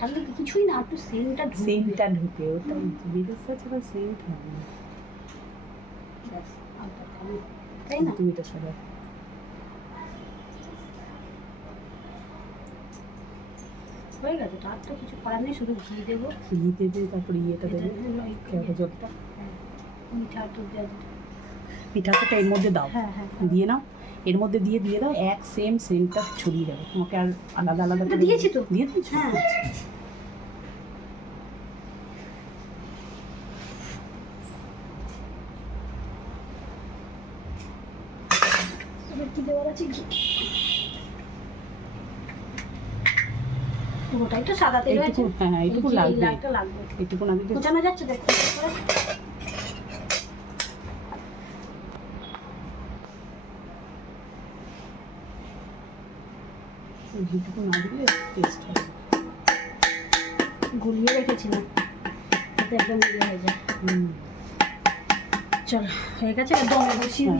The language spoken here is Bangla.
থাকলে কিছুই না, একটু সেন্টটা ঢুকে ওটা বেরেস্তা ছাড়া সেন্ট হবে না। তাই না? তুমি এটা সবাই হয়ে গেছে, তার তো কিছু করার নেই, শুধু ঘি দেবো। ঘি দেবে, তারপরে ইয়েটা দেবে, জলটা। পিঠাটা এর মধ্যে দাও। হ্যাঁ হ্যাঁ দিয়ে নাও, এর মধ্যে দিয়ে দাও, এক সেমটা ছড়িয়ে দেবে। তোমাকে আর আলাদা আলাদা করে দিয়েছি তো। দিয়ে দিয়েছি। হ্যাঁ। এবার কি দেওয়ার আছে? ঘি। পুরোটাই তো সাদা তেল আছে। হ্যাঁ, এইটুকু লাগবে। এইটুকু না দিলে বোঝানো যাচ্ছে? দেখো ঘিটুকু না দিলে টেস্ট হবে। গুলিয়ে রেখেছিলাম যাতে একদম ইয়ে হয়ে যায়। চলো হয়ে গেছে, একদম বসিয়ে